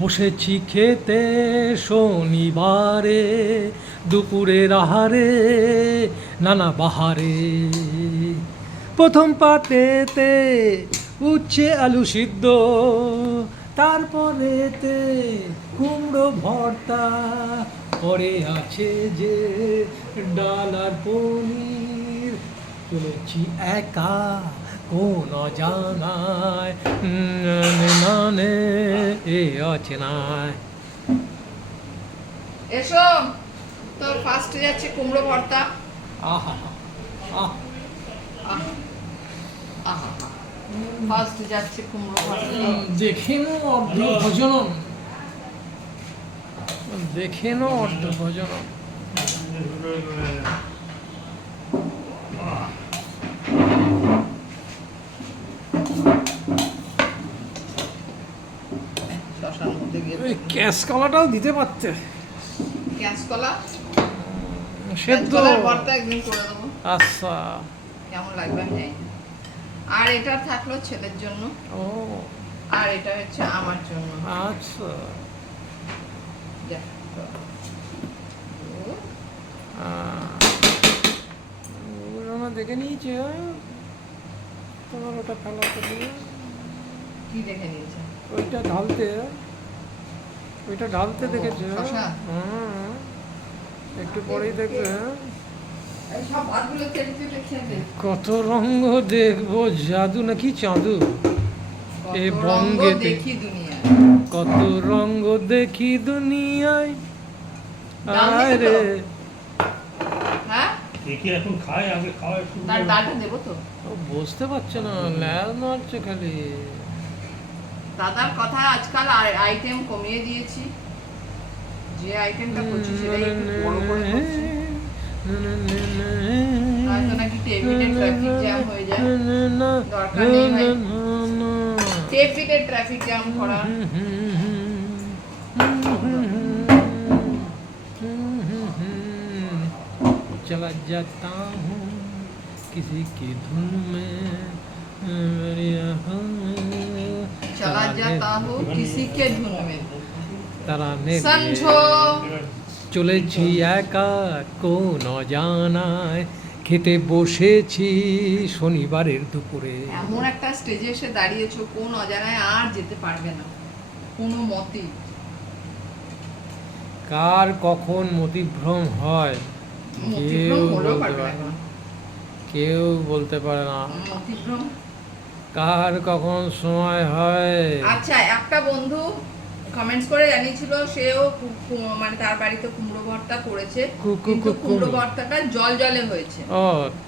বসেছি খেতে শনিবারে দুপুরের আহারে নানা বাহারে। প্রথম পাতেতে উচ্ছে আলু সিদ্ধ, তারপরেতে কুমড়ো ভর্তা। পরে আছে যে ডাল আর পনির চলেছি একা। কোন জানায়? নানে এ অচেনায়। এসো তোর ফার্স্টে যাচ্ছে কুমড়ো ভর্তা। আহা আহ আহা। ফার্স্ট যাচ্ছে কুমড়ো ভর্তা। দেখেন অর্ধ ভোজন দেখেন অর্ধ ভোজন গিয়ে ওই ক্যাশ কলাটাও দিতে পারতে। কাঁচকলা সেদ্ধ। কাঁচকলার ভর্তা একদিন করে দেবো। আচ্ছা। কেমন লাগবে আমি আর এটা থাকল ছেলের জন্য। ও। আর এটা হচ্ছে আমার জন্য। আচ্ছা। দেখে নিয়েছে? তোমার ওটা দিয়ে কি দেখে নিয়েছে? ওইটা ঢালতে। ওইটা ঢালতে দেখেছ? হুম। একটু পরেই দেখবে হ্যাঁ? কত রঙ্গ দেখব জাদু নাকি চাঁদু? কত এ বঙ্গেতে। দেখি কত রঙ্গ দেখি দুনিয়ায়? হ্যাঁ? দেখি এখন খায়? আগে খাওয়া শুরু তার করে। ডালটা দেবো তো। ও বুঝতে পারছে না ল্যাল মারছে খালি। দাদার কথা আজকাল আর- আইটেম কমিয়ে দিয়েছি যে আইটেমটা করছি সেটাই একটু বড় করে করছি নয়তো নাকি টেবিলে ট্রাফিক জ্যাম হয়ে যায় দরকার নেই ভাই। টেবিলে ট্রাফিক জ্যাম করা चला जाता हूँ किसी की धुन में मेरी आँखों में चला जाता हो किसी के धुन में তারানে समझो চলেছি একা কোন জানায় খেতে বসেছি শনিবারের দুপুরে এমন একটা স্টেজে এসে দাঁড়িয়েছো কোন অজানায় আর যেতে পারবে না কোনো মতে কার কখন মতিভ্রম হয় কেউ মতিভ্রম হলেও বলতে পারবে পারে না না কেউ বলতে পারে না মতিভ্রম কার কখন সময় হয়? আচ্ছা একটা বন্ধু কমেন্টস করে জানিয়েছিল সেও মানে তার বাড়িতে কুমড়ো ভর্তা করেছে। কিন্তু কুমড়ো কুমড়ো। ভর্তাটা জল জলে হয়েছে।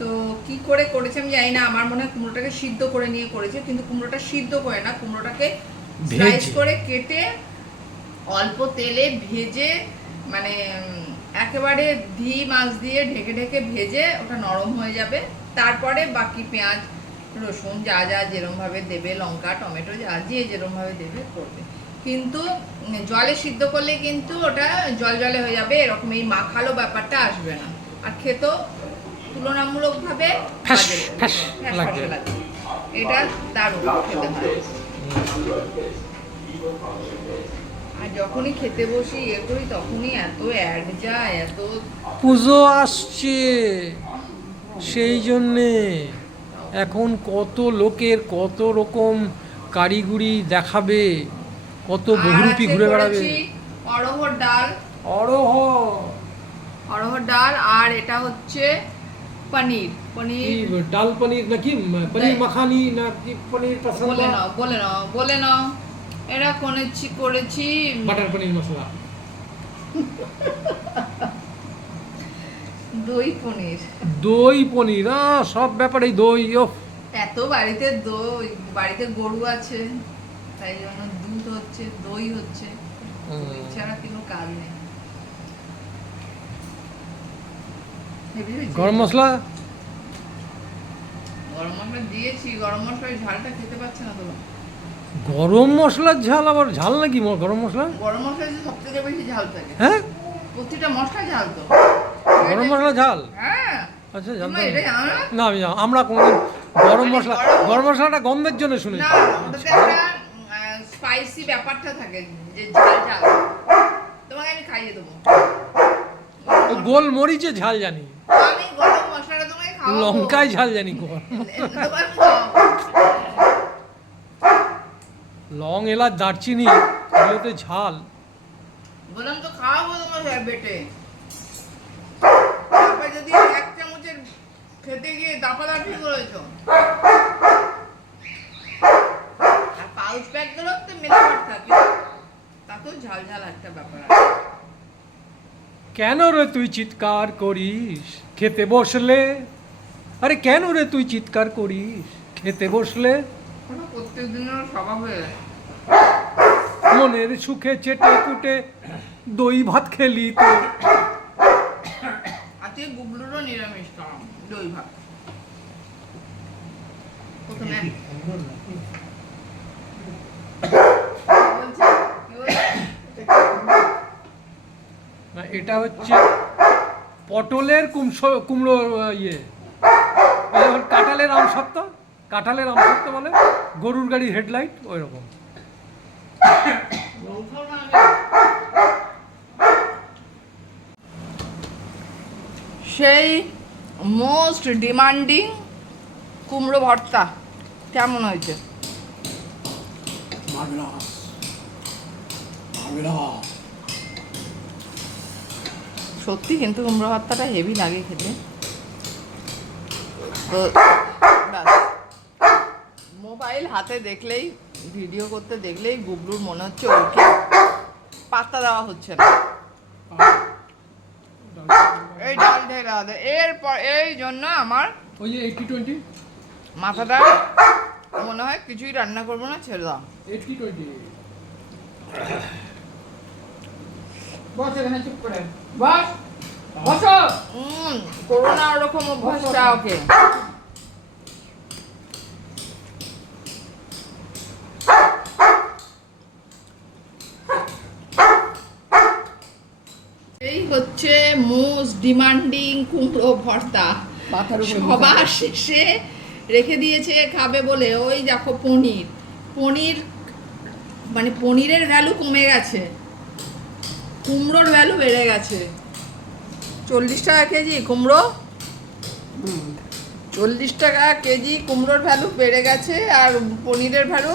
তো কি করে করেছে আমি জানি না আমার মনে হয় কুমড়োটাকে সিদ্ধ করে নিয়ে করেছে কিন্তু কুমড়োটা সিদ্ধ করে না কুমড়োটাকে স্লাইস করে কেটে অল্প তেলে ভেজে মানে একেবারে ঘি মাছ দিয়ে ঢেকে ঢেকে ভেজে ওটা নরম হয়ে যাবে। তারপরে বাকি পেঁয়াজ রসুন যা যা যেরম ভাবে দেবে লঙ্কা টমেটো যা যে যেরম ভাবে দেবে করবে। কিন্তু জলে সিদ্ধ করলে কিন্তু ওটা জল জলে হয়ে যাবে এরকম এই মাখালো ব্যাপারটা আসবে না। আর খেতেও তুলনামূলকভাবে। এটা দারুণ খেতে হয়। আর যখনই খেতে বসি ইয়ে করি তখনই এত অ্যাড যায় এত পুজো আসছে সেই জন্যে। এখন কত লোকের কত রকম কারিগরি দেখাবে কত বহুরূপী ঘুরে বেড়াবে। অরহর ডাল। অরহ অরহর ডাল আর এটা হচ্ছে পনির। পনির ডাল পনির নাকি পনির মাখানি নাকি পনির বলে পসন্দ নাও বলে নাও বলে নাও। এটা করেছি করেছি বাটার পনির মশলা। দই পনির। দই পনির আহ, সব ব্যাপারেই দই ও এত বাড়িতে দই বাড়িতে গরু আছে তাই জন্য দুধ হচ্ছে দই হচ্ছে। দই ছাড়া কোনো কাজ নেই। গরম মশলা? গরম মশলা দিয়েছি গরম মশলার ঝালটা খেতে পাচ্ছে না তো। গরম মশলার ঝাল আবার ঝাল নাকি গরম মশলা? গরম মশলা সব থেকে বেশি ঝাল থাকে। হ্যাঁ? প্রতিটা মশলা ঝাল তো। গরম মশলা ঝাল? হ্যাঁ। আচ্ছা জানতাম না? আমি আমরা কোনোদিন গরম মানে মশলা গরম- মশলাটা গন্ধের জন্য শুনেছি। স্পাইসি ব্যাপারটা থাকে যে ঝাল ঝাল। তোমাকে আমি খাইয়ে দেবো। গোল মরিচে ঝাল জানি। আমি গরম মশলাটা তোমাকে খাওয়াবো। লঙ্কায় ঝাল জানি লং এলাচ দারচিনি এগুলোতে ঝাল। বললাম তো খাওয়াবো তোমার বেটে তারপর যদি এক চামচের খেতে গিয়ে দাপাদাপি করেছ। আর পাউচ তো মেলাবার থাকে। তাতেও ঝাল ঝাল একটা ব্যাপার কেন রে তুই চিৎকার করিস? খেতে বসলে? আরে কেন রে তুই চিৎকার করিস? খেতে বসলে? প্রত্যেক দিনের স্বভাব হয়ে মনের সুখে চেটে কুটে দই ভাত খেলি তো। দই ভাত প্রথমে এটা হচ্ছে পটলের কুমড়ো কুমড়ো ইয়ে। কাঁঠালের আমসত্ব কাঁঠালের আমসত্ব বলে গরুর গাড়ির হেডলাইট ওই রকম। সেই মোস্ট ডিমান্ডিং কুমড়ো ভর্তা। কেমন হয়েছে? সত্যি কিন্তু কুমড়ো ভর্তাটা হেভি লাগে খেতে। তো মোবাইল হাতে দেখলেই ভিডিও করতে দেখলেই গুবলুর মনে হচ্ছে ওকে পাত্তা দেওয়া হচ্ছে না। এই ডাল ঢেলে হবে এরপর এই জন্য আমার ওই যে এইটি টোয়েন্টি মাথাটা মনে হয় কিছুই রান্না করব না ছেড়ে দাও। এইটি টোয়েন্টি বস এখানে চুপ করে। বস বসো। উম, করোনা ওরকম অভ্যাসটা ওকে এই হচ্ছে মোস্ট ডিমান্ডিং কুমড়ো ভর্তা। সবার শেষে রেখে দিয়েছে খাবে বলে ওই দেখো পনির। পনির মানে পনিরের ভ্যালু কমে গেছে। কুমড়োর ভ্যালু বেড়ে গেছে। চল্লিশ টাকা কেজি কুমড়ো। চল্লিশ টাকা কেজি কুমড়োর ভ্যালু বেড়ে গেছে আর পনিরের ভ্যালু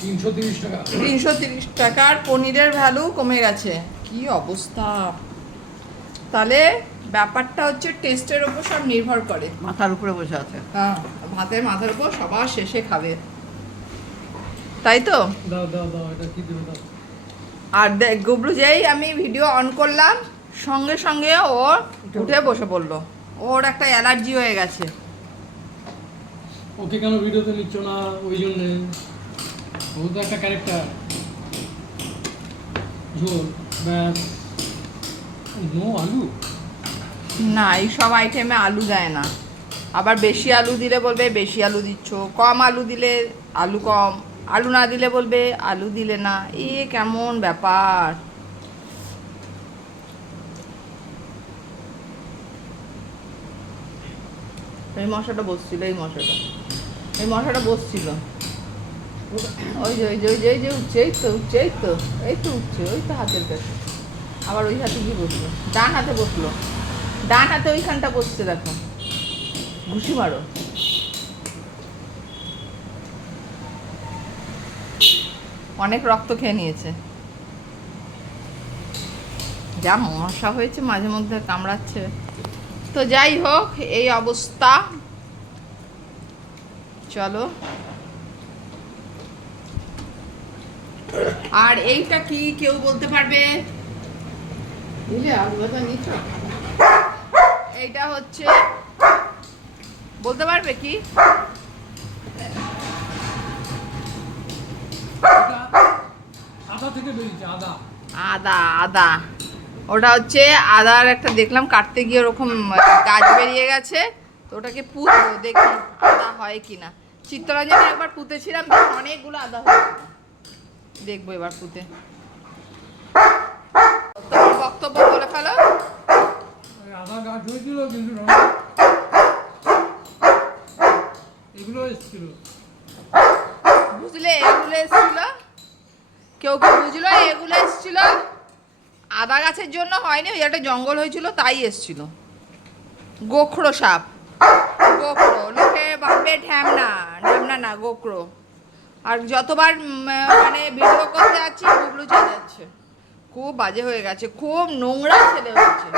তিনশো তিরিশ টাকা। তিনশো তিরিশ টাকার পনিরের ভ্যালু কমে গেছে। কি অবস্থা? তাহলে ব্যাপারটা হচ্ছে টেস্টের ওপর সব নির্ভর করে। মাথার উপরে বসে আছে। হ্যাঁ ভাতের মাথার উপর সবার শেষে খাবে। তাই তো? দাও দাও দাও এটা কি দেবে দাও? আর দেখ গুবলু যেই আমি ভিডিও অন করলাম সঙ্গে সঙ্গে ও উঠে বসে পড়ল। ওর একটা অ্যালার্জি হয়ে গেছে। ওকে কেন ভিডিওতে নিচ্ছ না? ওই জন্য। ও তো একটা ক্যারেক্টার ঝোল ব্যাস। নো আলু? না, এই সব আইটেমে আলু দেয় না। আবার বেশি আলু দিলে বলবে, বেশি আলু দিচ্ছ। কম আলু দিলে আলু কম, আলু না দিলে বলবে, আলু দিলে না। এ কেমন ব্যাপার? এই মশাটা বসছিল, এই মশাটা। এই মশাটা বসছিল। ওই যে ওই যে ওই যে উঠছে, এই তো, উঠছে, এই তো এই তো উঠছে, ওই তো হাতের কাছে। আবার ওই হাতে গিয়ে বসল। ডান হাতে বসল। ডান হাতে ওইখানটা বসছে, দেখো। ঘুষি মারো। অনেক রক্ত খেয়ে নিয়েছে। যা মশা হয়েছে, মাঝে মধ্যে কামড়াচ্ছে। তো যাই হোক, এই অবস্থা। চলো। আর এইটা কি কেউ বলতে পারবে? এইটা হচ্ছে বলতে পারবে কি? আদা থেকে বেরিয়েছে আদা। আদা আদা। ওটা হচ্ছে আদার একটা দেখলাম কাটতে গিয়ে ওরকম গাছ বেরিয়ে গেছে। তো ওটাকে পুঁতবো দেখি আদা হয় কিনা। চিত্তরঞ্জনে একবার পুঁতেছিলাম অনেকগুলো আদা হয়েছিল দেখব এবার পুঁতে। বক্তব্য বলে ফেলো। আদা গাছ হয়েছিল কিন্তু এগুলো এসেছিল। বুঝলে এগুলো এসেছিল? কেউ কেউ বুঝলো এগুলো এসছিল? আদা গাছের জন্য হয়নি ওই একটা জঙ্গল হয়েছিল তাই এসছিল। গোখরো সাপ। গোখরো লোকে ভাববে ঢ্যামনা ঢ্যামনা না গোখরো। আর যতবার মানে ভিডিও করতে যাচ্ছি গুগলু যাচ্ছে খুব বাজে হয়ে গেছে খুব নোংরা ছেলে হচ্ছে